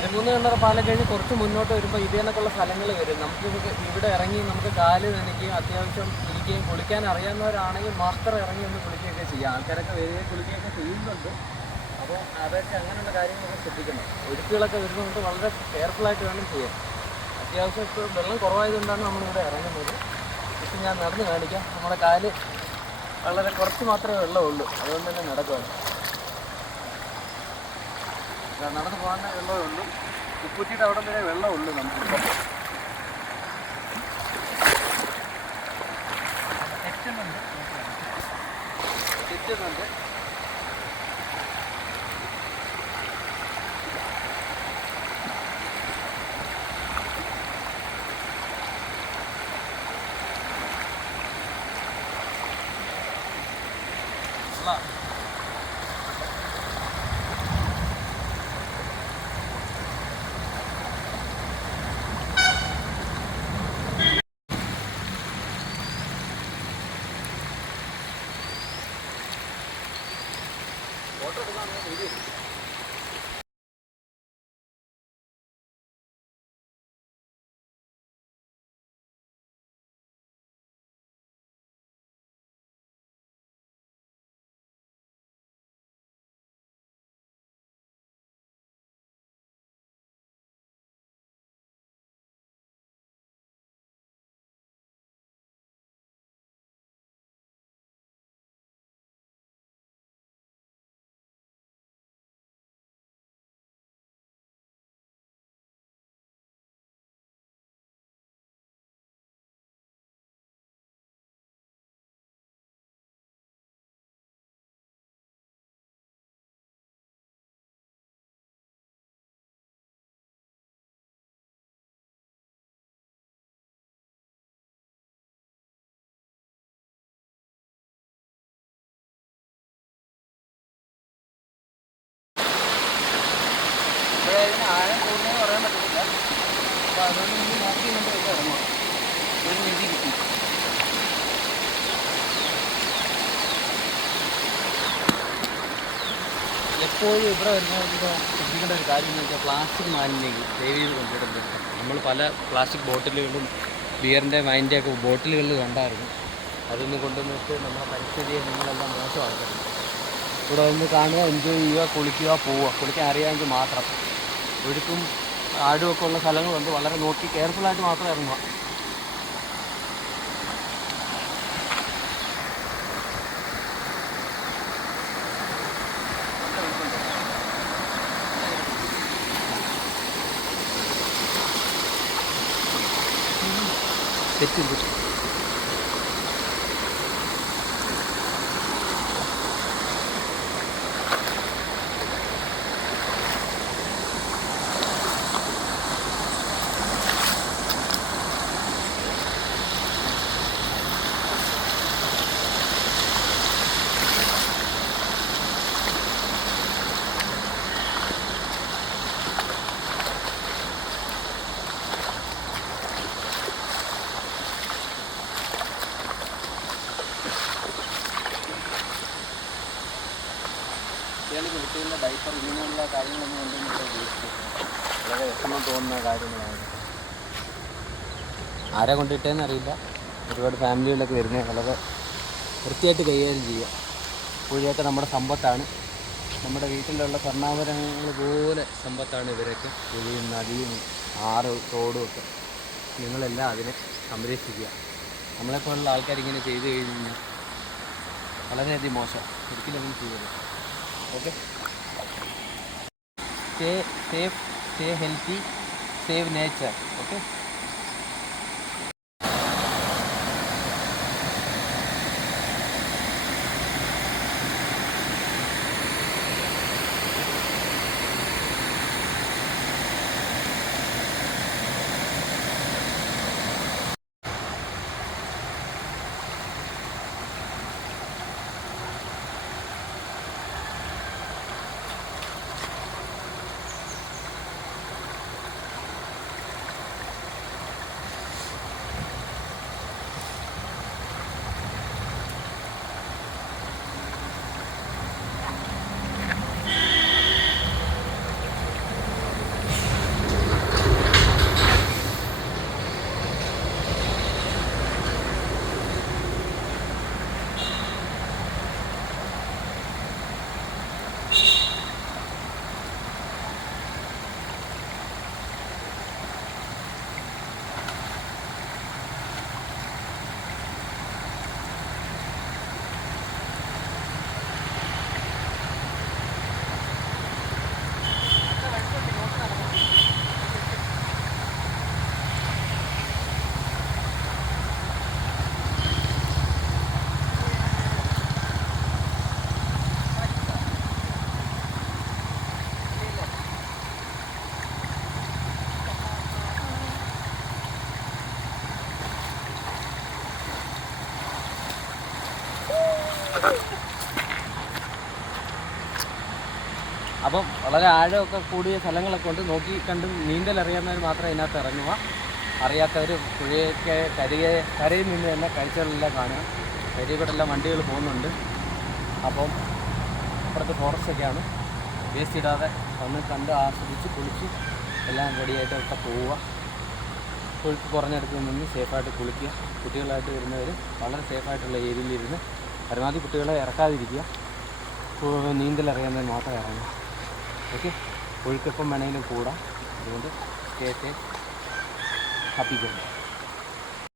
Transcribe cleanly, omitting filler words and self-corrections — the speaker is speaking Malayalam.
13 കണ്ടറ പാലം കഴിഞ്ഞ് കുറച്ച് മുന്നോട്ട് വരുമ്പോൾ ഇതേ കണക്കുള്ള സ്ഥലങ്ങൾ വരും. നമുക്ക് ഇവിടെ ഇറങ്ങി നമുക്ക് കാല് നനയ്ക്കുകയും അത്യാവശ്യം ഇരിക്കുകയും കുളിക്കാൻ അറിയാവുന്നവരാണെങ്കിൽ മാത്രം ഇറങ്ങി ഒന്ന് കുളിക്കുകയൊക്കെ ചെയ്യാം. ആൾക്കാരൊക്കെ വരികയും കുളിക്കുകയൊക്കെ ചെയ്യുന്നുണ്ട്. അപ്പോൾ അതൊക്കെ അങ്ങനെയുള്ള കാര്യങ്ങളൊക്കെ ശ്രദ്ധിക്കണം. ഒഴുക്കുകളൊക്കെ വരുന്നതുകൊണ്ട് വളരെ കെയർഫുള്ളായിട്ട് വേണം ചെയ്യാൻ. അത്യാവശ്യം ഇപ്പോൾ വെള്ളം കുറവായതുകൊണ്ടാണ് നമ്മളിവിടെ ഇറങ്ങുന്നത്. ഇപ്പം ഞാൻ നടന്ന് കാണിക്കാം. നമ്മുടെ കാല് വളരെ കുറച്ച് മാത്രമേ വെള്ളമുള്ളൂ, അതുകൊണ്ട് തന്നെ നടക്കുകയാണ്. നടന്നു പോകാൻ വെള്ളമേ ഉള്ളൂ. ഉപ്പുറ്റിയുടെ അവിടെ വരെ വെള്ളമുള്ളൂ നമുക്കിപ്പോൾ. തെറ്റുന്നുണ്ട്. ഫോട്ടോ എടുക്കാൻ വീഡിയോ ഇതിന് ആഴം കൂടുന്നതെന്ന് പറയാൻ പറ്റത്തില്ല. അപ്പോൾ അതുകൊണ്ട് നമ്മൾ നോക്കി നമ്മൾ ഇറങ്ങും. ഒരു രീതി കിട്ടി. എപ്പോഴും ഇവിടെ വരുമ്പോൾ ശ്രദ്ധിക്കേണ്ട ഒരു കാര്യം എന്ന് വെച്ചാൽ പ്ലാസ്റ്റിക് മാലിന്യങ്ങൾ സേവ് ചെയ്ത് കൊണ്ടിടുന്നത്. നമ്മൾ പല പ്ലാസ്റ്റിക് ബോട്ടിലുകളും ബിയറിൻ്റെ വൈൻ്റെ ഒക്കെ ബോട്ടിലുകളിൽ കണ്ടായിരുന്നു. അതൊന്ന് കൊണ്ടുവന്നിട്ട് നമ്മുടെ പരിസ്ഥിതിയെ നിങ്ങളെല്ലാം മോശമാക്കരുത്. ഇവിടെ വന്ന് കാണുക, എൻജോയ് ചെയ്യുക, കുളിക്കുക, പോവുക. കുളിക്കാൻ അറിയാമെങ്കിൽ മാത്രം. ഒഴുക്കും ആടുമൊക്കെ ഉള്ള സ്ഥലങ്ങളുണ്ട്. വളരെ നോക്കി കെയർഫുള്ളായിട്ട് മാത്രം ഇറങ്ങുക. തെറ്റുണ്ട്. കുട്ടികൾക്ക് കുട്ടികളുടെ ഡൈപ്പർ ഇങ്ങനെയുള്ള കാര്യങ്ങളൊന്നും കൊണ്ടൊന്നും ഉപയോഗിച്ചിട്ടില്ല. വളരെ വിഷമം തോന്നുന്ന കാര്യങ്ങളാണ്. ആരെ കൊണ്ടിട്ടേന്ന് അറിയില്ല. ഒരുപാട് ഫാമിലികളിലൊക്കെ വരുന്നത് വളരെ വൃത്തിയായിട്ട് കൈകാര്യം ചെയ്യുക. പുഴയൊക്കെ നമ്മുടെ സമ്പത്താണ്. നമ്മുടെ വീട്ടിലുള്ള സ്വർണ്ണാഭരണങ്ങൾ പോലെ സമ്പത്താണ് ഇവരൊക്കെ. പുഴയും നദിയും ആറ് തോടും ഒക്കെ. നിങ്ങളെല്ലാം അതിനെ സംരക്ഷിക്കുക. നമ്മളെപ്പോലുള്ള ആൾക്കാരിങ്ങനെ ചെയ്തു കഴിഞ്ഞാൽ വളരെയധികം മോശം. ഒരിക്കലും അങ്ങനെ ചെയ്യരുത്. Okay. Stay safe, stay healthy, save nature. Okay. അപ്പം വളരെ ആഴമൊക്കെ കൂടിയ സ്ഥലങ്ങളൊക്കെ ഉണ്ട്. നോക്കി കണ്ട് നീന്തൽ അറിയാവുന്നവർ മാത്രമേ ഇതിനകത്ത് ഇറങ്ങുക. അറിയാത്തവർ പുഴയൊക്കെ കരയിൽ നിന്ന് തന്നെ കാഴ്ചകളെല്ലാം കാണുക. കരയിൽ കൂടെ എല്ലാം വണ്ടികൾ പോകുന്നുണ്ട്. അപ്പം അപ്പുറത്ത് ഫോറസ്റ്റൊക്കെയാണ്. വേസ്റ്റ് ഇടാതെ വന്ന് കണ്ട് ആസ്വദിച്ച് കുളിച്ച് എല്ലാം റെഡിയായിട്ടൊക്കെ പോവുക. ഒഴുക്ക് കുറഞ്ഞെടുത്ത് നിന്ന് സേഫായിട്ട് കുളിക്കുക. കുട്ടികളായിട്ട് വരുന്നവർ വളരെ സേഫായിട്ടുള്ള ഏരിയയിലിരുന്ന് പരമാവധി കുട്ടികളെ ഇറക്കാതിരിക്കുക. നീന്തൽ അറിയാവുന്നവർ മാത്രം ഇറങ്ങുക. ഓക്കെ, ഒഴുക്കെപ്പം വേണമെങ്കിലും കൂടാം. അതുകൊണ്ട് സ്റ്റേ ഹാപ്പി ജേർണി.